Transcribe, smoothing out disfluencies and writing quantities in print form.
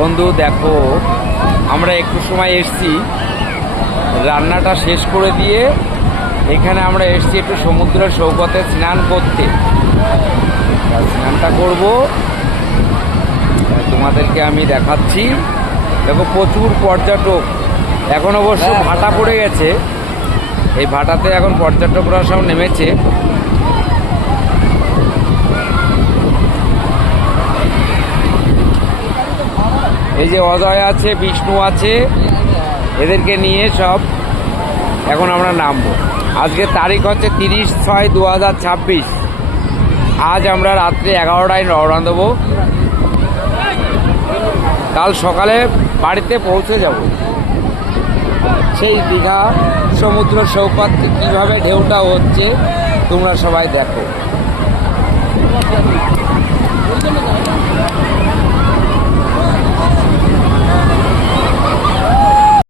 বন্ধু দেখো, আমরা একটু সময় এসছি, রান্নাটা শেষ করে দিয়ে এখানে আমরা এসছি একটু সমুদ্রের সৈকতে স্নান করতে। স্নানটা করব, তোমাদেরকে আমি দেখাচ্ছি। দেখো প্রচুর পর্যটক, এখন অবশ্য ভাটা পড়ে গেছে, এই ভাটাতে এখন পর্যটকরা সব নেমেছে। এই যে অজয় আছে, বিষ্ণু আছে, এদেরকে নিয়ে সব এখন আমরা নামবো। আজকে তারিখ হচ্ছে 30/6/2026। আজ আমরা রাত্রে 11টায় রওনা দেবো, কাল সকালে বাড়িতে পৌঁছে যাব। সেই দীঘা সমুদ্র সৈকত কীভাবে ঢেউটা হচ্ছে তোমরা সবাই দেখো।